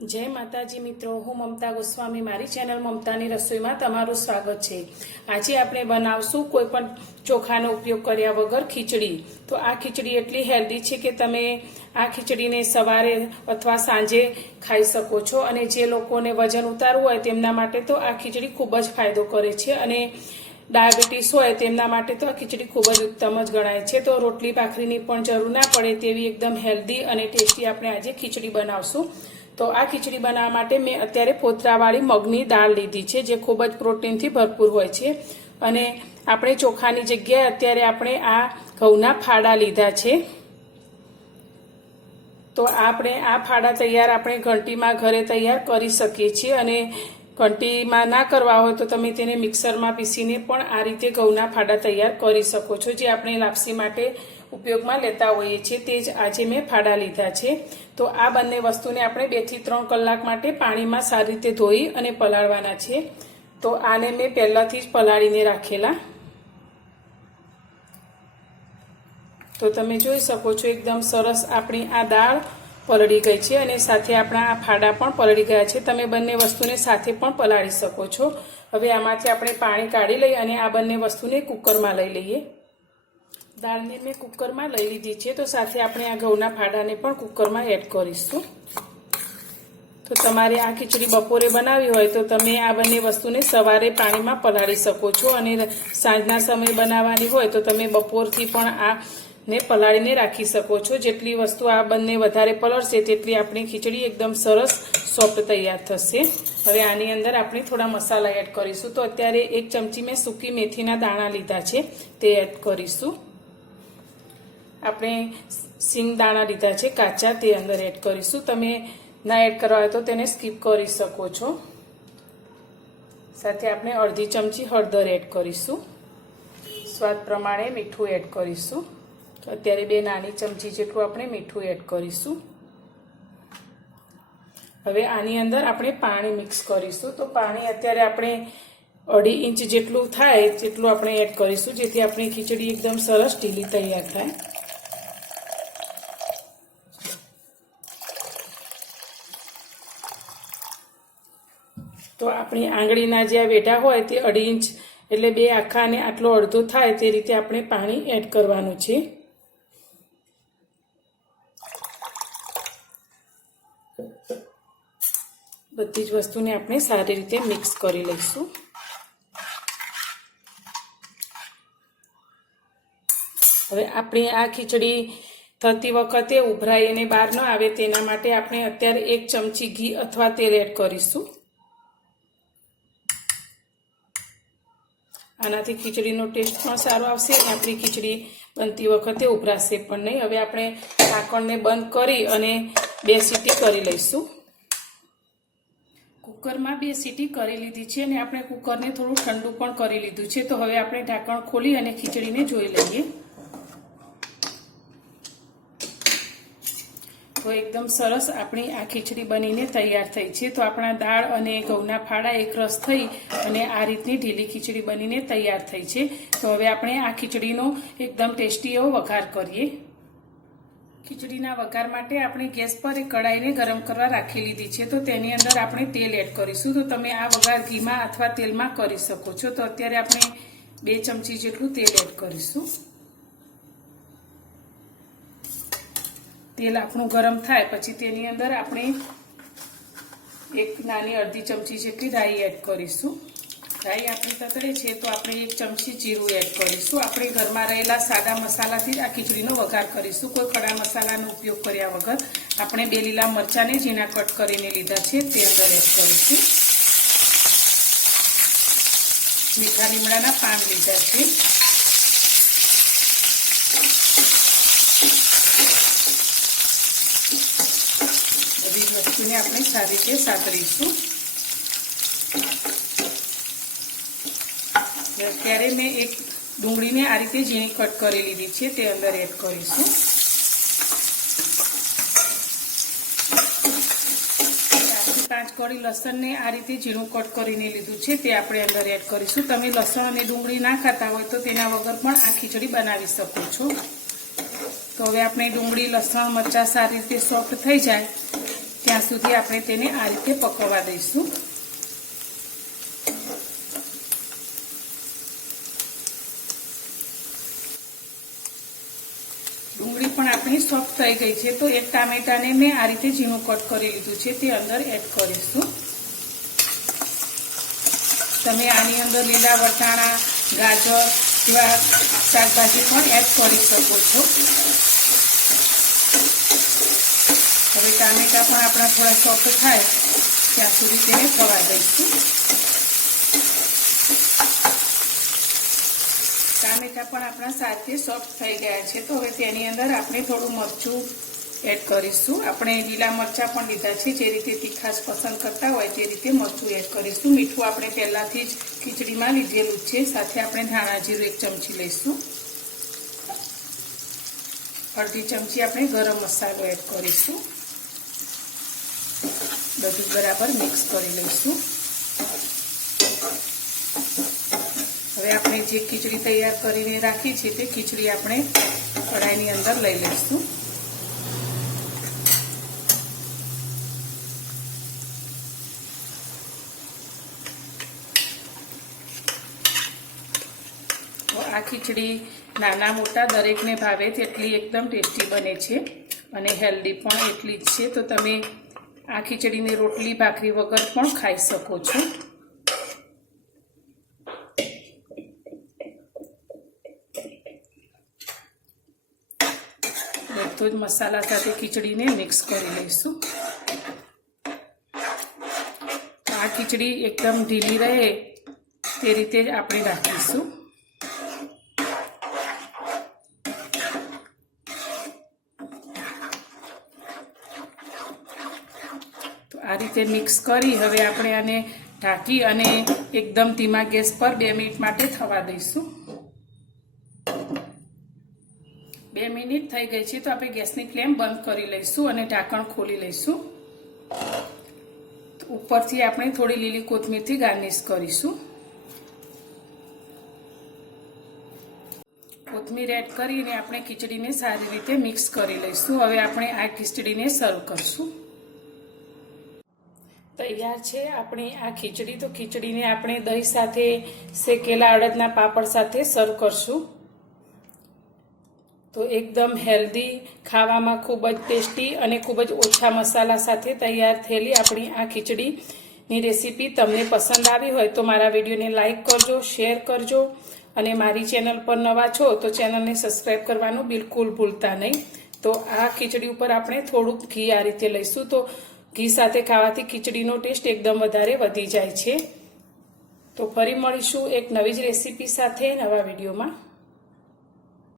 जय माताजी मित्रों, हूँ ममता गोस्वामी मारी चेनल ममतानी रसोई में तमारुं स्वागत है। आज आपणे बनावशुं कोईपण चोखानो उपयोग कर्या वगर खीचड़ी। तो आ खीचड़ी एटली हेल्दी छे के तमे आ खीचड़ीने सवारे अथवा सांजे खाई सको छो अने जे लोकोने वजन उतारवुं होय तेमना माटे तो आ खीचड़ी खूब ज फायदो करे छे अने डायबिटीज होय तेमना माटे तो आ खीचड़ी खूब ज उत्तम ज गणाय छे। तो रोटली भाखरीनी पण जरूर ना पड़े तेवी एकदम हेल्दी अने टेस्टी आपणे आजे खीचड़ी बनावशुं। तो आ खीचड़ी बनाववा माटे मैं अत्यारे फोतरावाળી मगनी दाळ लीधी छे जे खूब ज प्रोटीन थी भरपूर होय छे अने आपणे चोखानी जग्याए अत्यारे आपणे आ घऊना फाड़ा लीधा छे। तो आपणे आ फाड़ा तैयार आपणे घंटीमां घरे तैयार करी सकीए छीए अने घंटीमां ना करवा होय तो तमे तेने मिक्सरमां पीसीने पण आ रीते घऊना फाड़ा तैयार करी सको छो जे आपणे लापसी माटे उपयोगमां लेता होईए छीए ते ज आजे मैं फाड़ा लीधा छे। तो आ बंने वस्तुने आपणे 2 થી 3 कलाक माटे पाणीमां सारी रीते धोई अने पलाळवाना छे। तो आने मैं पहेलाथी ज पलाळीने राखेला। तो तमे जोई शको छो एकदम सरस आपणी आ दाळ पलળી गई छे अने साथे आपणा आ फाड़ा पण पलળી गया छे। तमे बंने वस्तुने साथे पण पलाળી शको छो। हवे आमांथी आपणे पाणी काढी लई अने आ बंने वस्तुने कुकरमां लई लईए। दाळने मैं कुकरमां लई लीधी छे। तो साथे आपणे आ घऊना फाड़ाने पण कुकरमां एड करीशुं। तो तमारे आ खीचड़ी बपोरे बनावी होय तो तमे आ बंने वस्तुने सवारे पाणीमां पलाળી शको छो अने सांजना समय बनाववानी होय तो तमे बपोरथी पण आ ने पलाळीने राखी शको छो। जेटली वस्तु आ बंने वधारे पलळशे तेटली आपणी खीचड़ी एकदम सरस सॉफ्ट तैयार थशे। हवे आनी अंदर आपणे थोड़ा मसाला एड करीशुं। तो अत्यारे 1 चमची में सूकी मेथीना दाणा लीधा छे ते एड करीशुं। आपणे सींगदाणा लीधा छे काचा ते अंदर एड करीशुं। तमे ना एड करवा होय तो तेने स्कीप करी शको छो। साथे आपणे अर्धी चमची हळदर एड करीशुं। स्वाद प्रमाणे मीठुं एड करीशुं। तो अत्यारे 2 नानी चमची जेटલું આપણે મીઠું એડ કરીશું। હવે આની અંદર આપણે પાણી મિક્સ કરીશું। તો પાણી અત્યારે આપણે 2.5 ઇંચ જેટલું થાય જેટલું આપણે એડ કરીશું જેથી આપણી ખીચડી એકદમ સરસ ઢીલી તૈયાર થાય। तो अपनी आंगळीना जे वेढा होय ते 2.5 इंच એટલે 2 આખા અને આટલો અડધો થાય તે રીતે આપણે પાણી એડ કરવાનું છે। બધી જ વસ્તુને આપણે સારી રીતે મિક્સ કરી લઈશું। હવે આપણી આ ખીચડી થતી વખતે ઉભરાઈ અને બહાર ન આવે તેના માટે આપણે અત્યારે 1 ચમચી ઘી અથવા તેલ એડ કરીશું। आनाथी खीचड़ीनो टेस्ट पण सारो आवशे अने आपणी खीचड़ी बनती वखते उभराशे पण नहीं। हवे आपणे ढांकणने बंद करी अने 2 सीटी करी लईशुं। कुकरमां 2 सीटी करी लीधी छे अने आपणे कुकरने थोडुं ठंडू पण करी लीधुं छे। तो हवे आपणे ढांकण खोली अने खीचड़ीने जोई लईए। तो एकदम सरस अपनी आ खीचड़ी बनीने तैयार थई छे। तो अपना दाळ अने घऊना फाड़ा एक रस थई अने आ रीतनी ढीली खीचड़ी बनीने तैयार थई छे। तो हवे आपणे आ खीचड़ीनो एकदम टेस्टी एवो वघार करीए। खीचड़ीना वघार माटे आपणे गैस पर एक कढ़ाईने गरम करवा राखी लीधी छे। तो तेनी अंदर आपणे तेल एड करीशुं। तो तमे आ वघार घीमां अथवा तेलमां करी शको छो। तो अत्यारे आपणे 2 चमची जेटલું तेल एड करीशुं। तेल आपणुं गरम थाय पछी तेनी अंदर आपणे 1 नानी अर्धी चमची जेटली राई एड करीशुं। राई आपणी ततड़े छे तो आपणे 1 चमची जीरुं एड करीशुं। आपणे घरमां रहेला सादा मसालाथी ज आ खीचड़ीनो वघार करीशुं। कोई खड़ा मसालानो उपयोग कर्या वगर आपणे 2 લીલા મરચાને ઝીણા कट करीने लीधा छे ते अंदर एड करीशुं। मीठा લીમડાના પાન लीधा छे। वस्तुने आपणे सारी रीते सातरीशुं। अत्यारे मैं एक डूंगळीने आ रीते झीणी कट करी लीधी छे ते अंदर एड करीशुं। 4 થી 5 कड़ी लसणने आ रीते झीणुं कट करीने लीधुं छे ते आपणे अंदर एड करीशुं। तमे लसण अने डूंगળી ना खाता होय तो तेना वगर पण आ खीचड़ी बनावी शको छो। तो हवे आपणे डूंगળી लसण मरचा सारी रीते सॉफ्ट थई जाय ત્યાં સુધી આપણે તેને આ રીતે પકવવા દઈશું. ડુંગળી પણ આપણી સોફ્ટ થઈ ગઈ છે, તો એક ટામેટાને મેં આ રીતે ઝીણું કટ કરી લીધું છે, તે અંદર એડ કરીશું. તમે આની અંદર લીલા વટાણા, ગાજર જેવા શાકભાજી પણ એડ કરી શકો છો. હવે ટામેટા પણ આપણા થોડા સોફ્ટ થાય ત્યાં સુધી તેને થવા દઈશું. ટામેટા પણ આપણા સાથે સોફ્ટ થઈ ગયા છે, તો હવે તેની અંદર આપણે થોડું મરચું એડ કરીશું. આપણે લીલા મરચાં પણ લીધા છે, જે રીતે તીખાશ પસંદ કરતા હોય તે રીતે મરચું એડ કરીશું. મીઠું આપણે પહેલાથી જ ખીચડીમાં લીધેલું છે. સાથે આપણે ધાણા જીરું 1 ચમચી લઈશું. અડધી ચમચી આપણે ગરમ મસાલો એડ કરીશું. બધું બરાબર મિક્સ કરી લઈશું. હવે આપણે જે ખીચડી તૈયાર કરીને રાખી છે તે ખીચડી આપણે કઢાઈની અંદર લઈ લઈશું. આ ખીચડી નાના મોટા દરેકને ભાવે તેટલી એકદમ ટેસ્ટી બને છે અને હેલ્ધી પણ એટલી જ છે. તો તમે આ ખીચડીની રોટલી ભાખરી વગર પણ ખાઈ શકો છો. બધો જ મસાલા સાથે ખીચડીને મિક્સ કરી લઈશું. આ ખીચડી એકદમ ઢીલી રહે તે રીતે જ આપણે રાખીશું. આ રીતે મિક્સ કરી હવે આપણે આને ઢાંકી અને એકદમ ધીમા ગેસ પર 2 મિનિટ માટે થવા દઈશું. 2 મિનિટ થઈ ગઈ છે, તો આપણે ગેસની ફ્લેમ બંધ કરી લઈશું અને ઢાંકણ ખોલી લઈશું. ઉપરથી આપણે થોડી લીલી કોથમીરથી ગાર્નિશ કરીશું. કોથમીર એડ કરીને આપણે ખીચડીને સારી રીતે મિક્સ કરી લઈશું. હવે આપણે આ ખીચડીને સર્વ કરશું. તૈયાર છે આપણી આ ખીચડી. તો ખીચડીને આપણે દહીં સાથે, શેકેલા અડદના પાપડ સાથે સર્વ કરશું. તો એકદમ હેલ્ધી, ખાવામાં ખૂબ જ ટેસ્ટી અને ખૂબ જ ઓછા મસાલા સાથે તૈયાર થયેલી આપણી આ ખીચડીની રેસીપી તમને પસંદ આવી હોય તો મારા વિડીયોને લાઈક કરજો, શેર કરજો અને મારી ચેનલ પર નવા છો તો ચેનલને સબસ્ક્રાઈબ કરવાનું બિલકુલ ભૂલતા નહીં. તો આ ખીચડી ઉપર આપણે થોડુંક ઘી આ રીતે લઈશું. તો ઘી સાથે ખાવાથી ખીચડીનો ટેસ્ટ એકદમ વધારે વધી જાય છે. તો ફરી મળીશું એક નવી જ રેસીપી સાથે નવા વિડીયોમાં.